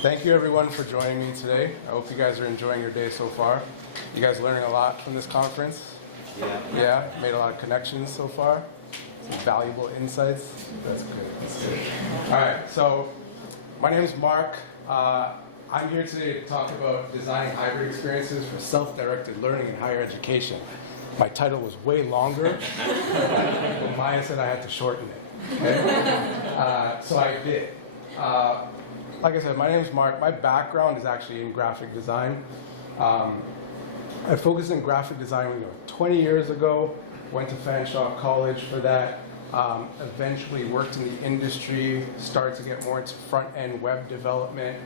Thank you everyone for joining me today. I hope you guys are enjoying your day so far. You guys learning a lot from this conference? Yeah, made a lot of connections so far. Some valuable insights. That's good. That's good. All right, so my name is Mark. I'm here today to talk about designing hybrid experiences for self-directed learning in higher education. My title was way longer, but Maya said I had to shorten it. Okay? So I did. Like I said, my name is Mark. My background is actually in graphic design. I focused in graphic design 20 years ago, went to Fanshawe College for that, eventually worked in the industry, started to get more into front-end web development.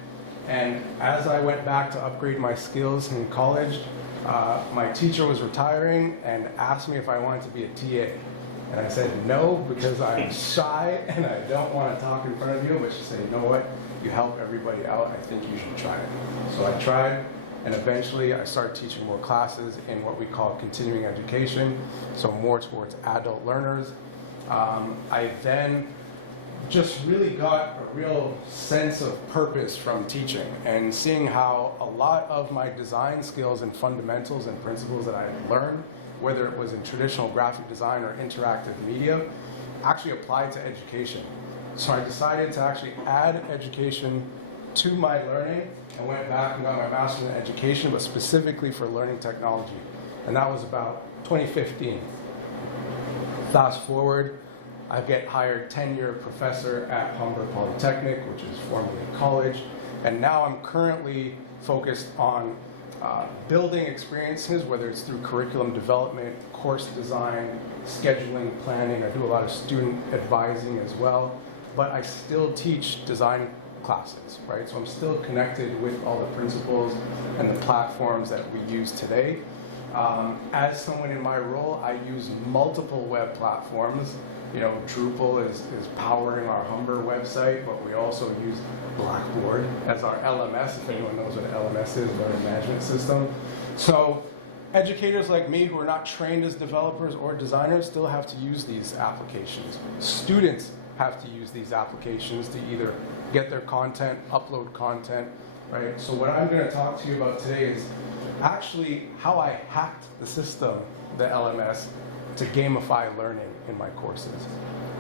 And as I went back to upgrade my skills in college, my teacher was retiring and asked me if I wanted to be a TA. And I said no, because I'm shy and I don't want to talk in front of you. But she said, you know what? You help everybody out. I think you should try it. So I tried, and eventually I started teaching more classes in what we call continuing education, so more towards adult learners. I then just really got a real sense of purpose from teaching and seeing how a lot of my design skills and fundamentals and principles that I had learned, whether it was in traditional graphic design or interactive media, actually applied to education. So I decided to actually add education to my learning and went back and got my master's in education, but specifically for learning technology. And that was about 2015. Fast forward, I get hired tenure professor at Humber Polytechnic, which is formerly a college. And now I'm currently focused on building experiences, whether it's through curriculum development, course design, scheduling, planning. I do a lot of student advising as well. But I still teach design classes, right? So I'm still connected with all the principles and the platforms that we use today. As someone in my role, I use multiple web platforms. Drupal is powering our Humber website, but we also use Blackboard as our LMS, if anyone knows what an LMS is, learning management system. So educators like me who are not trained as developers or designers still have to use these applications. Students have to use these applications to either get their content, upload content, right? So what I'm going to talk to you about today is actually how I hacked the system, the LMS, to gamify learning in my courses.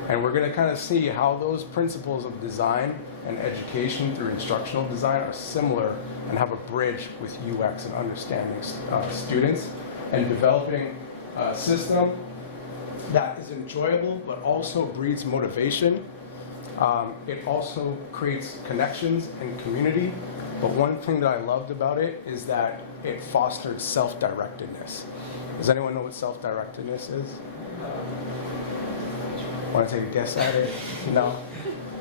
And we're going to kind of see how those principles of design and education through instructional design are similar and have a bridge with UX and understanding students and developing a system that is enjoyable but also breeds motivation. It also creates connections and community. But one thing that I loved about it is that it fostered self-directedness. Does anyone know what self-directedness is? Want to take a guess at it? No?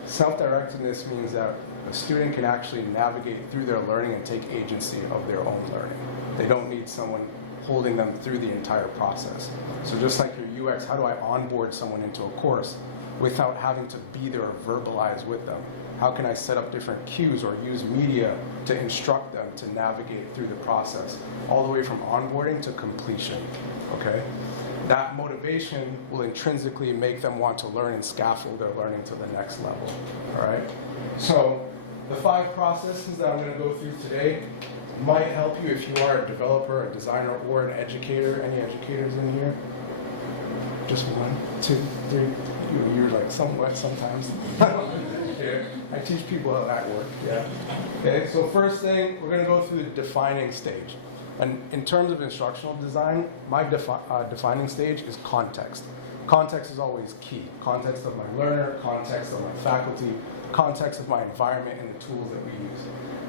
Self-directedness means that a student can actually navigate through their learning and take agency of their own learning. They don't need someone holding them through the entire process. So just like your UX, how do I onboard someone into a course without having to be there or verbalize with them? How can I set up different cues or use media to instruct them to navigate through the process, all the way from onboarding to completion, okay? That motivation will intrinsically make them want to learn and scaffold their learning to the next level, all right? So the 5 processes that I'm going to go through today might help you if you are a developer, a designer, or an educator. Any educators in here? Just 1, 2, 3. You're like somewhat sometimes. I teach people how that works. Yeah. Okay. So first thing, we're going to go through the defining stage. And in terms of instructional design, my defining stage is context. Context is always key. Context of my learner, context of my faculty, context of my environment and the tools that we use.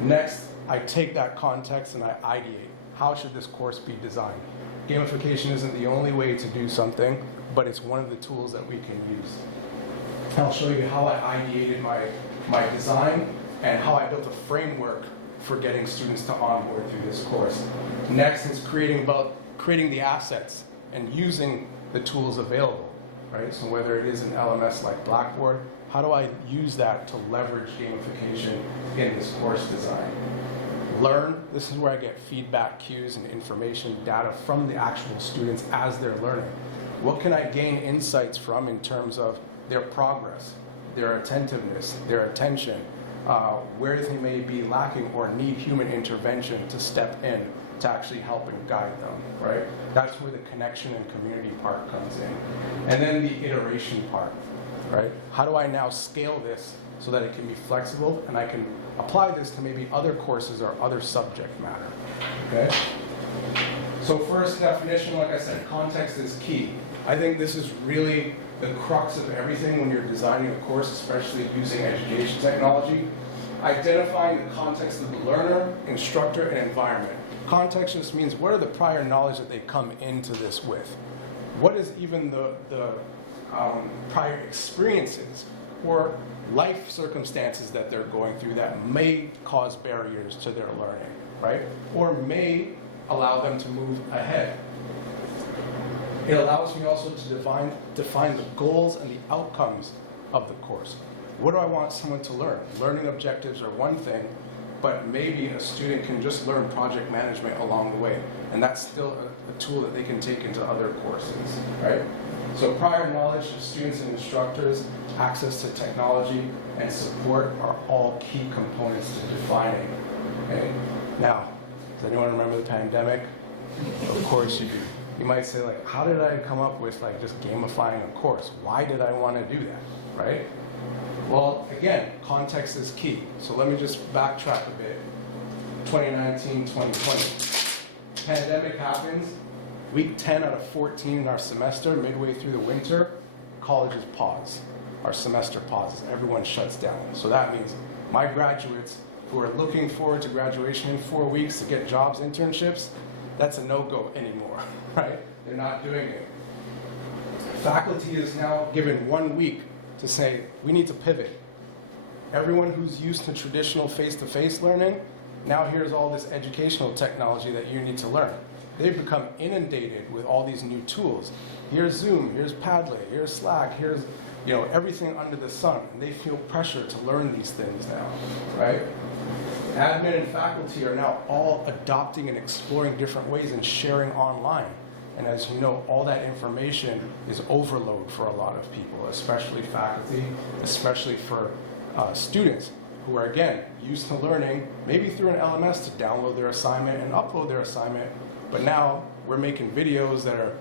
Next, I take that context and I ideate. How should this course be designed? Gamification isn't the only way to do something, but it's one of the tools that we can use. I'll show you how I ideated my design and how I built a framework for getting students to onboard through this course. Next is creating the assets and using the tools available, right? So whether it is an LMS like Blackboard, how do I use that to leverage gamification in this course design? Learn, this is where I get feedback, cues, and information, data from the actual students as they're learning. What can I gain insights from in terms of their progress, their attentiveness, their attention, where they may be lacking or need human intervention to step in to actually help and guide them, right? That's where the connection and community part comes in. And then the iteration part, right? How do I now scale this so that it can be flexible and I can apply this to maybe other courses or other subject matter, okay? So first definition, like I said, context is key. I think this is really the crux of everything when you're designing a course, especially using education technology. Identifying the context of the learner, instructor, and environment. Context just means what are the prior knowledge that they come into this with? What is even the prior experiences or life circumstances that they're going through that may cause barriers to their learning, right? Or may allow them to move ahead. It allows me also to define the goals and the outcomes of the course. What do I want someone to learn? Learning objectives are one thing, but maybe a student can just learn project management along the way, and that's still a tool that they can take into other courses, right? So prior knowledge of students and instructors, access to technology, and support are all key components to defining. Okay? Now, does anyone remember the pandemic? Of course you do. You might say, like, how did I come up with like just gamifying a course? Why did I want to do that, right? Well, again, context is key. So let me just backtrack a bit. 2019, 2020. Pandemic happens. Week 10 out of 14 in our semester, midway through the winter, colleges pause. Our semester pauses. Everyone shuts down. So that means my graduates who are looking forward to graduation in 4 weeks to get jobs, internships, that's a no-go anymore, right? They're not doing it. Faculty is now given 1 week to say, we need to pivot. Everyone who's used to traditional face-to-face learning, now here's all this educational technology that you need to learn. They've become inundated with all these new tools. Here's Zoom, here's Padlet, here's Slack, here's everything under the sun. And they feel pressure to learn these things now, right? Admin and faculty are now all adopting and exploring different ways and sharing online. And as you know, all that information is overload for a lot of people, especially faculty, especially for students who are, again, used to learning, maybe through an LMS to download their assignment and upload their assignment. But now we're making videos that are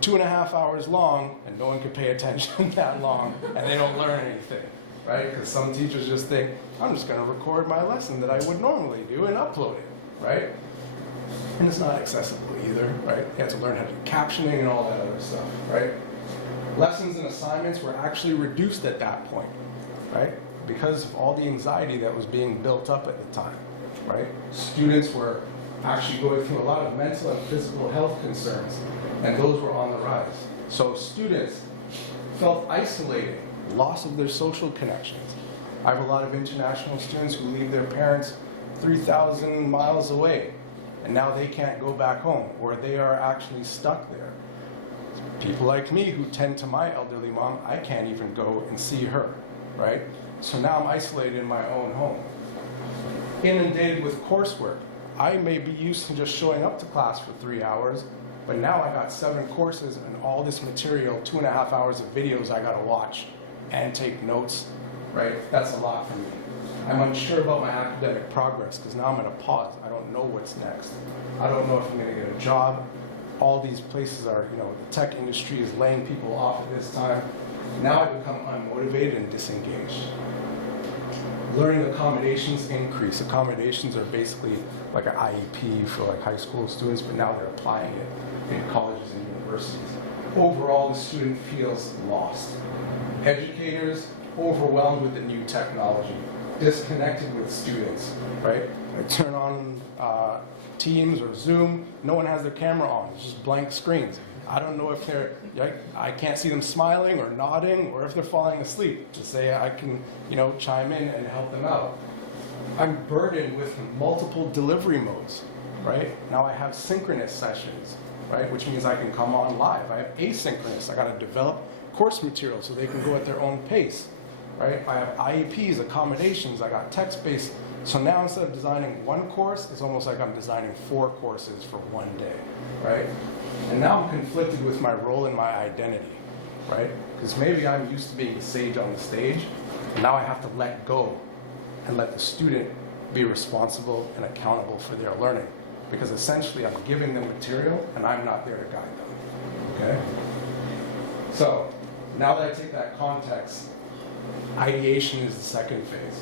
2.5 hours long and no one can pay attention that long and they don't learn anything, right? Because some teachers just think, I'm just going to record my lesson that I would normally do and upload it, right? And it's not accessible either, right? You have to learn how to do captioning and all that other stuff, right? Lessons and assignments were actually reduced at that point, right? Because of all the anxiety that was being built up at the time, right? Students were actually going through a lot of mental and physical health concerns, and those were on the rise. So students felt isolated, loss of their social connections. I have a lot of international students who leave their parents 3,000 miles away, and now they can't go back home, or they are actually stuck there. People like me who tend to my elderly mom, I can't even go and see her, right? So now I'm isolated in my own home. Inundated with coursework. I may be used to just showing up to class for 3 hours, but now I got 7 courses and all this material, 2.5 hours of videos I gotta watch and take notes, right? That's a lot for me. I'm unsure about my academic progress because now I'm in a pause. I don't know what's next. I don't know if I'm gonna get a job. All these places are, the tech industry is laying people off at this time. Now I become unmotivated and disengaged. Learning accommodations increase. Accommodations are basically like an IEP for like high school students, but now they're applying it in colleges and universities. Overall, the student feels lost. Educators overwhelmed with the new technology, disconnected with students, right? I turn on Teams or Zoom, no one has their camera on, it's just blank screens. I don't know if I can't see them smiling or nodding or if they're falling asleep to say I can, chime in and help them out. I'm burdened with multiple delivery modes, right? Now I have synchronous sessions, right? Which means I can come on live. I have asynchronous. I got to develop course material so they can go at their own pace, right? I have IEPs, accommodations. I got text-based. So now instead of designing one course, it's almost like I'm designing 4 courses for one day, right? And now I'm conflicted with my role and my identity, right? Because maybe I'm used to being the sage on the stage, and now I have to let go and let the student be responsible and accountable for their learning. Because essentially I'm giving them material and I'm not there to guide them, okay? So now that I take that context, ideation is the second phase.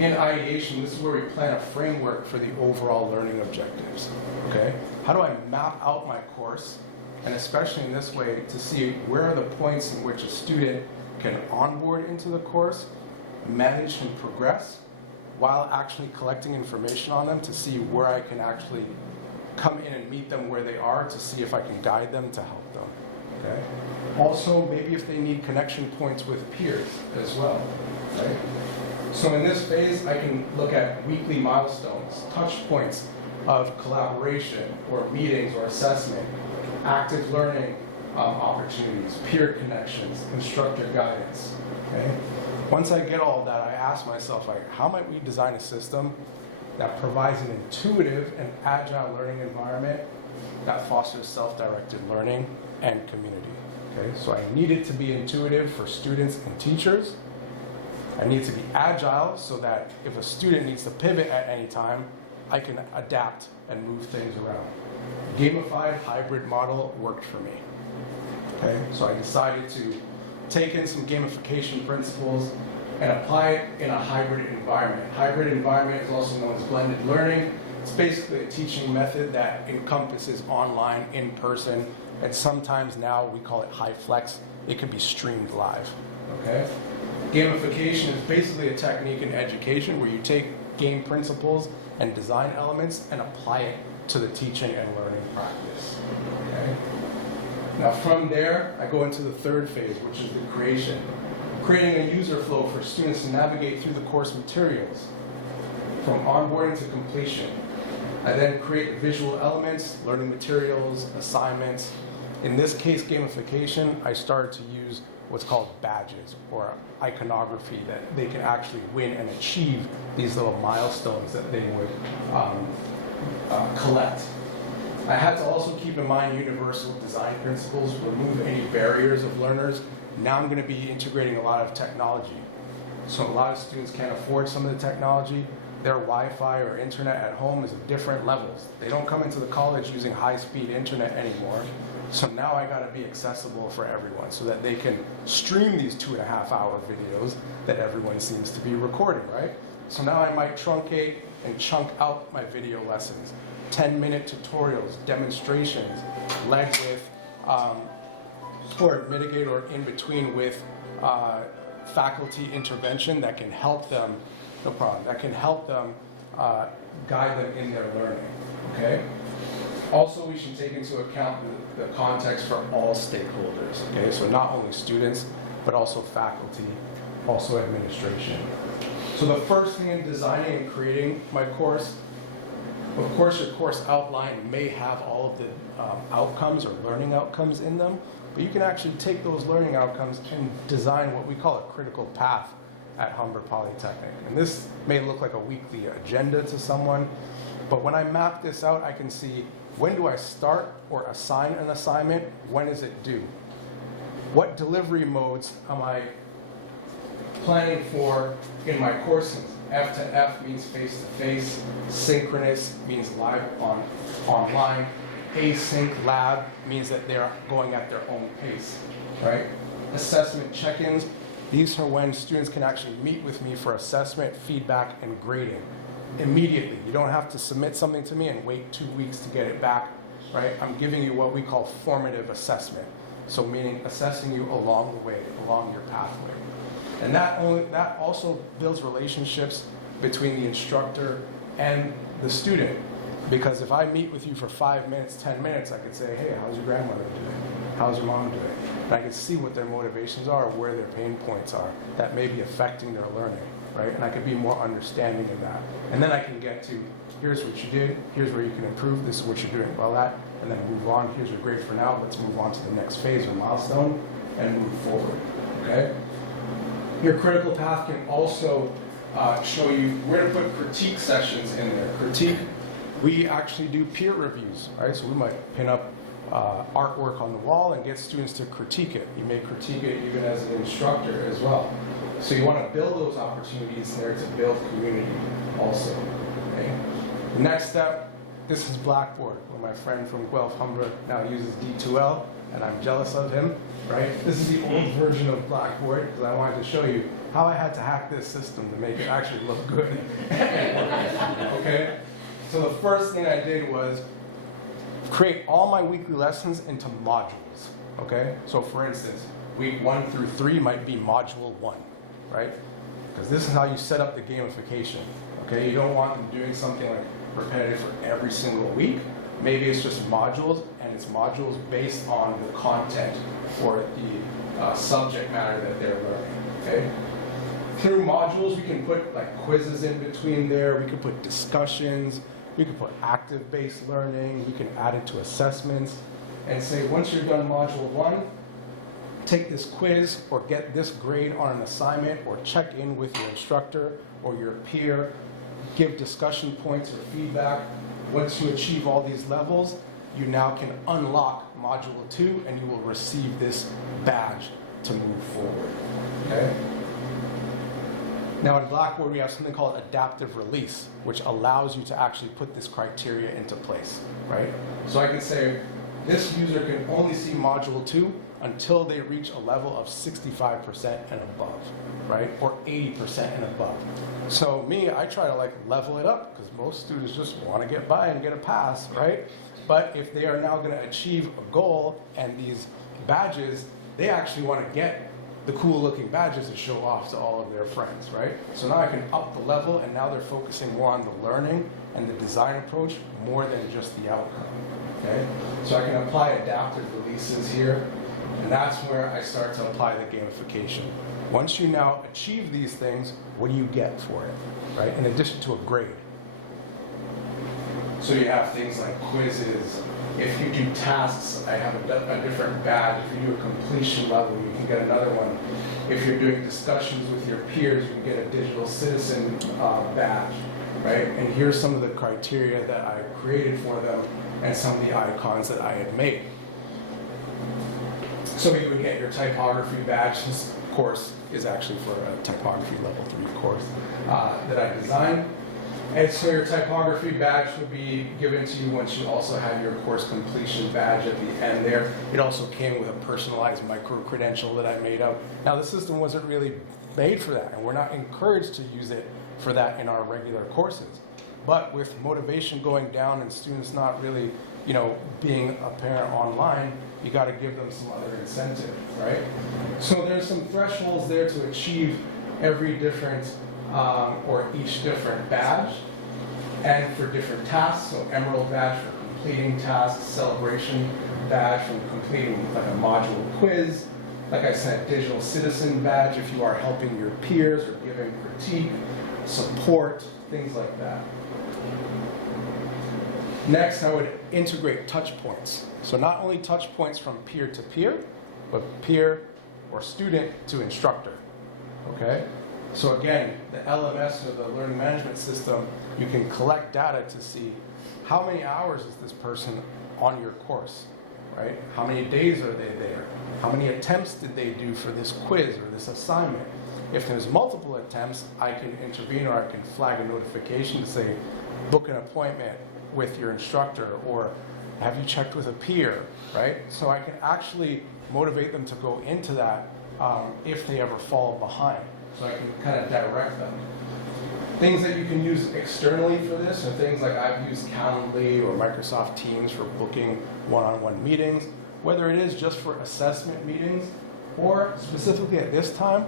In ideation, this is where we plan a framework for the overall learning objectives, okay? How do I map out my course, and especially in this way, to see where are the points in which a student can onboard into the course, manage and progress, while actually collecting information on them to see where I can actually come in and meet them where they are to see if I can guide them to help them, okay? Also, maybe if they need connection points with peers as well, right? So in this phase, I can look at weekly milestones, touch points of collaboration or meetings or assessment, active learning opportunities, peer connections, instructor guidance, okay? Once I get all of that, I ask myself, like, how might we design a system that provides an intuitive and agile learning environment that fosters self-directed learning and community, okay? So I need it to be intuitive for students and teachers. I need to be agile so that if a student needs to pivot at any time, I can adapt and move things around. Gamified hybrid model worked for me. Okay, so I decided to take in some gamification principles and apply it in a hybrid environment. Hybrid environment is also known as blended learning. It's basically a teaching method that encompasses online, in-person, and sometimes now we call it high flex. It can be streamed live. Okay? Gamification is basically a technique in education where you take game principles and design elements and apply it to the teaching and learning practice. Okay? Now from there, I go into the third phase, which is the creation. Creating a user flow for students to navigate through the course materials from onboarding to completion. I then create visual elements, learning materials, assignments. In this case, gamification, I started to use what's called badges or iconography that they can actually win and achieve these little milestones that they would collect. I had to also keep in mind universal design principles, remove any barriers of learners. Now I'm going to be integrating a lot of technology. So a lot of students can't afford some of the technology. Their Wi-Fi or internet at home is at different levels. They don't come into the college using high-speed internet anymore. So now I got to be accessible for everyone so that they can stream these 2.5-hour videos that everyone seems to be recording, right? So now I might truncate and chunk out my video lessons. 10-minute tutorials, demonstrations, led with, or mitigate or in between with faculty intervention that can help them, no problem, that can help them guide them in their learning, okay? Also, we should take into account the context for all stakeholders, okay? So not only students, but also faculty, also administration. So the first thing in designing and creating my course, of course your course outline may have all of the outcomes or learning outcomes in them, but you can actually take those learning outcomes and design what we call a critical path at Humber Polytechnic. And this may look like a weekly agenda to someone, but when I map this out, I can see when do I start or assign an assignment, when is it due? What delivery modes am I planning for in my courses? F to F means face-to-face, synchronous means live online, async lab means that they're going at their own pace, right? Assessment check-ins, these are when students can actually meet with me for assessment, feedback, and grading immediately. You don't have to submit something to me and wait 2 weeks to get it back, right? I'm giving you what we call formative assessment. So meaning assessing you along the way, along your pathway. And that also builds relationships between the instructor and the student. Because if I meet with you for 5 minutes, 10 minutes, I could say, hey, how's your grandmother doing? How's your mom doing? And I can see what their motivations are, where their pain points are that may be affecting their learning, right? And I could be more understanding of that. And then I can get to, here's what you did, here's where you can improve, this is what you're doing well at, and then move on, here's your grade for now, let's move on to the next phase or milestone and move forward, okay? Your critical path can also show you where to put critique sessions in there. Critique, we actually do peer reviews, right? So we might pin up artwork on the wall and get students to critique it. You may critique it even as an instructor as well. So you want to build those opportunities there to build community also. Okay? The next step, this is Blackboard, where my friend from Guelph Humber now uses D2L, and I'm jealous of him, right? This is the old version of Blackboard, because I wanted to show you how I had to hack this system to make it actually look good. Okay? So the first thing I did was create all my weekly lessons into modules. Okay? So for instance, week 1 through 3 might be module 1, right? Because this is how you set up the gamification. Okay? You don't want them doing something like repetitive for every single week. Maybe it's just modules, and it's modules based on the content or the subject matter that they're learning. Okay? Through modules, we can put like quizzes in between there. We can put discussions. We can put active-based learning. We can add it to assessments and say, once you're done module 1, take this quiz or get this grade on an assignment or check in with your instructor or your peer, give discussion points or feedback. Once you achieve all these levels, you now can unlock module 2 and you will receive this badge to move forward. Okay? Now in Blackboard, we have something called adaptive release, which allows you to actually put this criteria into place, right? So I can say, this user can only see module 2 until they reach a level of 65% and above, right? Or 80% and above. So me, I try to like level it up, because most students just want to get by and get a pass, right? But if they are now going to achieve a goal and these badges, they actually want to get the cool looking badges to show off to all of their friends, right? So now I can up the level, and now they're focusing more on the learning and the design approach more than just the outcome, okay? So I can apply adaptive releases here, and that's where I start to apply the gamification. Once you now achieve these things, what do you get for it, right? In addition to a grade. So you have things like quizzes. If you do tasks, I have a different badge. If you do a completion level, you can get another one. If you're doing discussions with your peers, you can get a digital citizen badge, right? And here's some of the criteria that I created for them and some of the icons that I had made. So you would get your typography badge. This course is actually for a typography level 3 course that I designed. And so your typography badge would be given to you once you also have your course completion badge at the end there. It also came with a personalized micro-credential that I made up. Now the system wasn't really made for that, and we're not encouraged to use it for that in our regular courses. But with motivation going down and students not really, being apparent online, you got to give them some other incentive, right? So there's some thresholds there to achieve every different or each different badge, and for different tasks. So emerald badge for completing tasks, celebration badge for completing like a module quiz. Like I said, digital citizen badge if you are helping your peers or giving critique, support, things like that. Next, I would integrate touch points. So not only touch points from peer to peer, but peer or student to instructor, okay? So again, the LMS or the learning management system, you can collect data to see how many hours is this person on your course, right? How many days are they there? How many attempts did they do for this quiz or this assignment? If there's multiple attempts, I can intervene or I can flag a notification to say, book an appointment with your instructor, or have you checked with a peer, right? So I can actually motivate them to go into that if they ever fall behind. So I can kind of direct them. Things that you can use externally for this are things like I've used Calendly or Microsoft Teams for booking one-on-one meetings, whether it is just for assessment meetings or specifically at this time,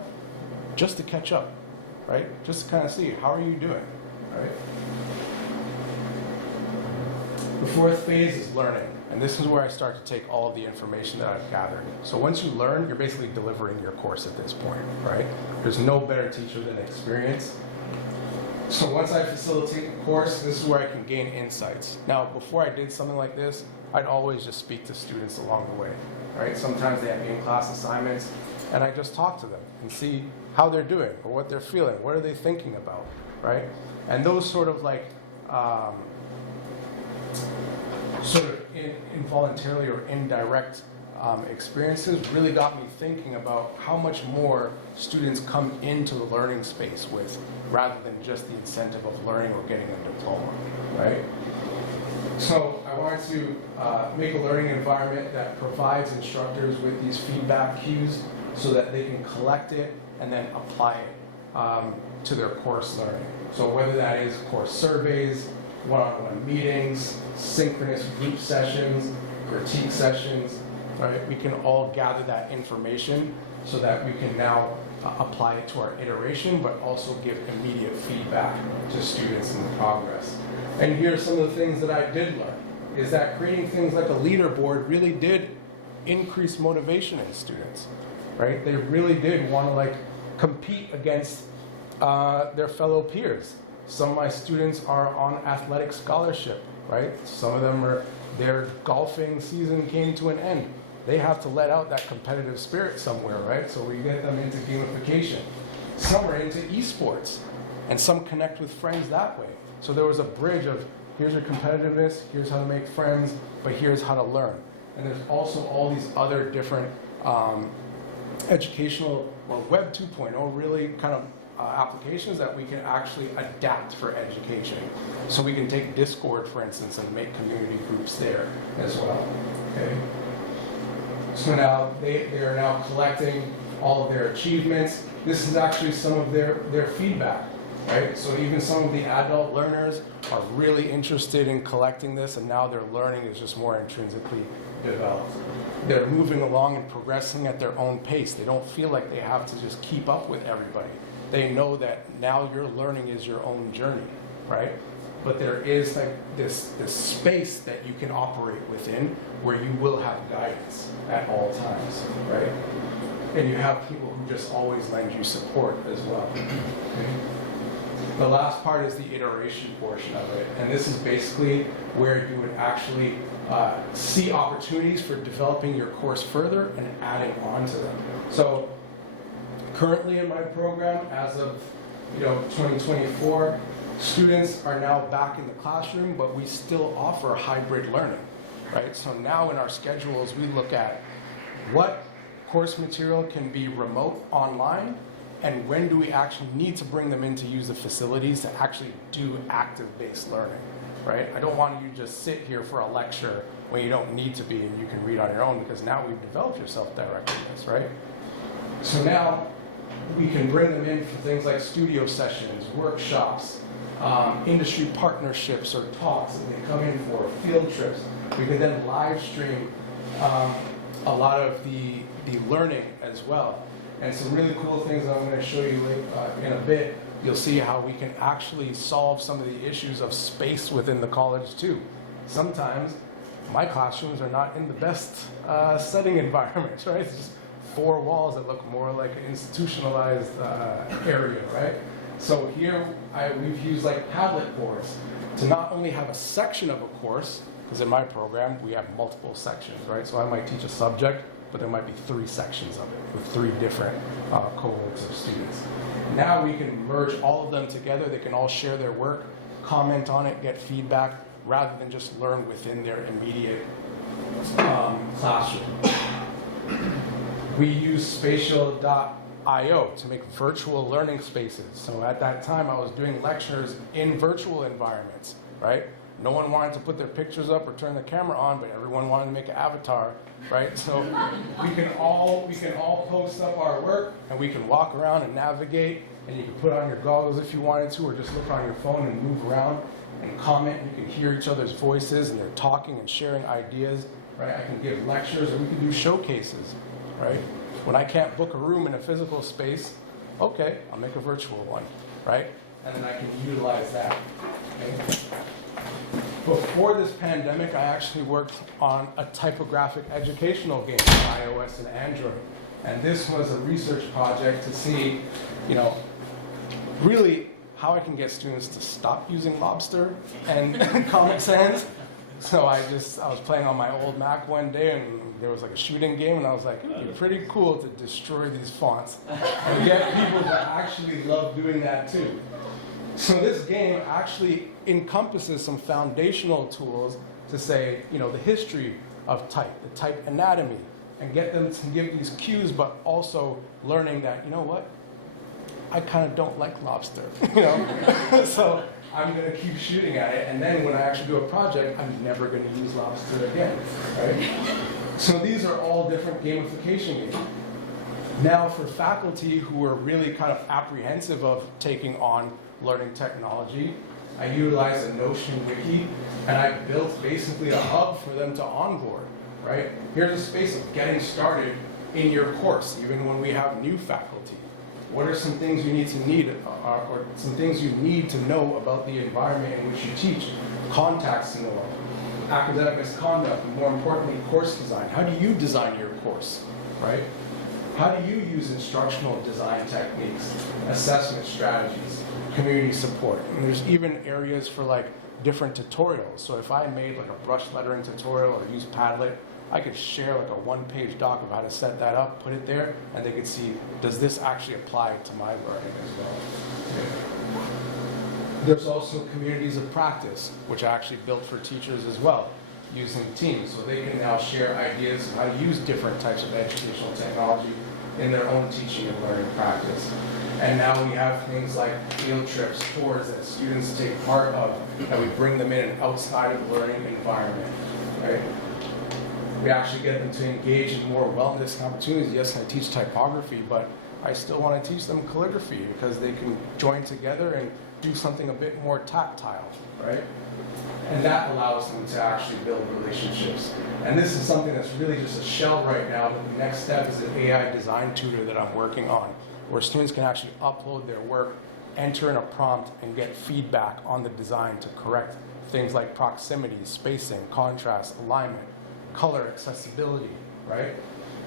just to catch up, right? Just to kind of see, how are you doing, right? The fourth phase is learning, and this is where I start to take all of the information that I've gathered. So once you learn, you're basically delivering your course at this point, right? There's no better teacher than experience. So once I facilitate the course, this is where I can gain insights. Now, before I did something like this, I'd always just speak to students along the way, right? Sometimes they have in-class assignments, and I just talk to them and see how they're doing or what they're feeling, what are they thinking about, right? And those sort of like involuntarily or indirect experiences really got me thinking about how much more students come into the learning space with, rather than just the incentive of learning or getting a diploma, right? So I wanted to make a learning environment that provides instructors with these feedback cues so that they can collect it and then apply it to their course learning. So whether that is course surveys, one-on-one meetings, synchronous group sessions, critique sessions, right? We can all gather that information so that we can now apply it to our iteration, but also give immediate feedback to students in the progress. And here are some of the things that I did learn, is that creating things like a leaderboard really did increase motivation in students, right? They really did want to compete against their fellow peers. Some of my students are on athletic scholarship, right? Some of them their golfing season came to an end. They have to let out that competitive spirit somewhere, right? So we get them into gamification. Some are into esports, and some connect with friends that way. So there was a bridge of, here's your competitiveness, here's how to make friends, but here's how to learn. And there's also all these other different educational, or Web 2.0 really kind of applications that we can actually adapt for education. So we can take Discord, for instance, and make community groups there as well. Okay. So now they are now collecting all of their achievements. This is actually some of their feedback, right? So even some of the adult learners are really interested in collecting this, and now their learning is just more intrinsically developed. They're moving along and progressing at their own pace. They don't feel like they have to just keep up with everybody. They know that now your learning is your own journey, right? But there is this space that you can operate within where you will have guidance at all times, right? And you have people who just always lend you support as well. Okay. The last part is the iteration portion of it. And this is basically where you would actually see opportunities for developing your course further and adding on to them. So currently in my program, as of 2024, students are now back in the classroom, but we still offer hybrid learning, right? So now in our schedules, we look at what course material can be remote online, and when do we actually need to bring them in to use the facilities to actually do active-based learning, right? I don't want you to just sit here for a lecture when you don't need to be and you can read on your own, because now we've developed your self-directedness, right? So now we can bring them in for things like studio sessions, workshops, industry partnerships or talks that they come in for, field trips. We can then live stream a lot of the learning as well. And some really cool things I'm going to show you in a bit. You'll see how we can actually solve some of the issues of space within the college too. Sometimes my classrooms are not in the best setting environments, right? It's just 4 walls that look more like an institutionalized area, right? So here we've used Padlet boards to not only have a section of a course, because in my program we have multiple sections, right? So I might teach a subject, but there might be 3 sections of it with 3 different cohorts of students. Now we can merge all of them together. They can all share their work, comment on it, get feedback, rather than just learn within their immediate classroom. We use spatial.io to make virtual learning spaces. So at that time, I was doing lectures in virtual environments, right? No one wanted to put their pictures up or turn the camera on, but everyone wanted to make an avatar, right? So we can all post up our work, and we can walk around and navigate, and you can put on your goggles if you wanted to, or just look on your phone and move around and comment. You can hear each other's voices, and they're talking and sharing ideas, right? I can give lectures, or we can do showcases, right? When I can't book a room in a physical space, okay, I'll make a virtual one, right? And then I can utilize that. Okay? Before this pandemic, I actually worked on a typographic educational game for iOS and Android. And this was a research project to see, really how I can get students to stop using Lobster and Comic Sans. So I was playing on my old Mac one day, and there was a shooting game, and I was like, it'd be pretty cool to destroy these fonts and get people that actually love doing that too. So this game actually encompasses some foundational tools to say, the history of type, the type anatomy, and get them to give these cues, but also learning that, you know what, I kind of don't like lobster, you know? So I'm going to keep shooting at it, and then when I actually do a project, I'm never going to use lobster again, right? So these are all different gamification games. Now for faculty who are really kind of apprehensive of taking on learning technology, I utilize a Notion wiki, and I built basically a hub for them to onboard, right? Here's a space of getting started in your course, even when we have new faculty. What are some things you need or some things you need to know about the environment in which you teach? Contacts to know, academic misconduct, and more importantly, course design. How do you design your course, right? How do you use instructional design techniques, assessment strategies, community support? And there's even areas for like different tutorials. So if I made like a brush lettering tutorial or use Padlet, I could share like a one-page doc of how to set that up, put it there, and they could see, does this actually apply to my learning as well? There's also communities of practice, which I actually built for teachers as well, using Teams. So they can now share ideas of how to use different types of educational technology in their own teaching and learning practice. And now we have things like field trips, tours that students take part of, and we bring them in an outside of learning environment, right? We actually get them to engage in more wellness opportunities. Yes, I teach typography, but I still want to teach them calligraphy because they can join together and do something a bit more tactile, right? And that allows them to actually build relationships. And this is something that's really just a shell right now, but the next step is an AI design tutor that I'm working on, where students can actually upload their work, enter in a prompt, and get feedback on the design to correct things like proximity, spacing, contrast, alignment, color, accessibility, right?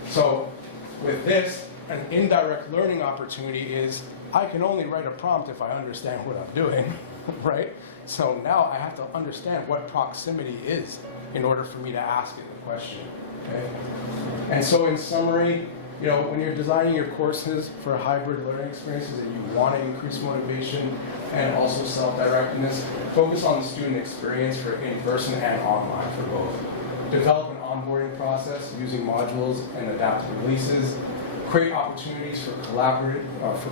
So with this, an indirect learning opportunity is I can only write a prompt if I understand what I'm doing, right? So now I have to understand what proximity is in order for me to ask it the question, okay? And so in summary, you know, when you're designing your courses for hybrid learning experiences and you want to increase motivation and also self-directedness, focus on the student experience for in-person and online for both. Develop an onboarding process using modules and adaptive releases. Create opportunities for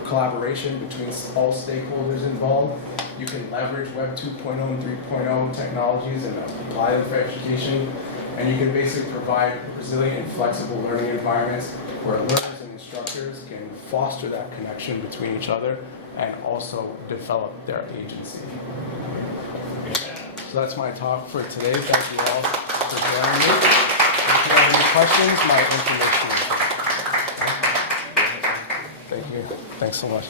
collaboration between all stakeholders involved. You can leverage Web 2.0 and 3.0 technologies and apply them for education. And you can basically provide resilient and flexible learning environments where learners and instructors can foster that connection between each other and also develop their agency. So that's my talk for today. Thank you all for joining me. If you have any questions, my information is there. Thank you. Thanks so much.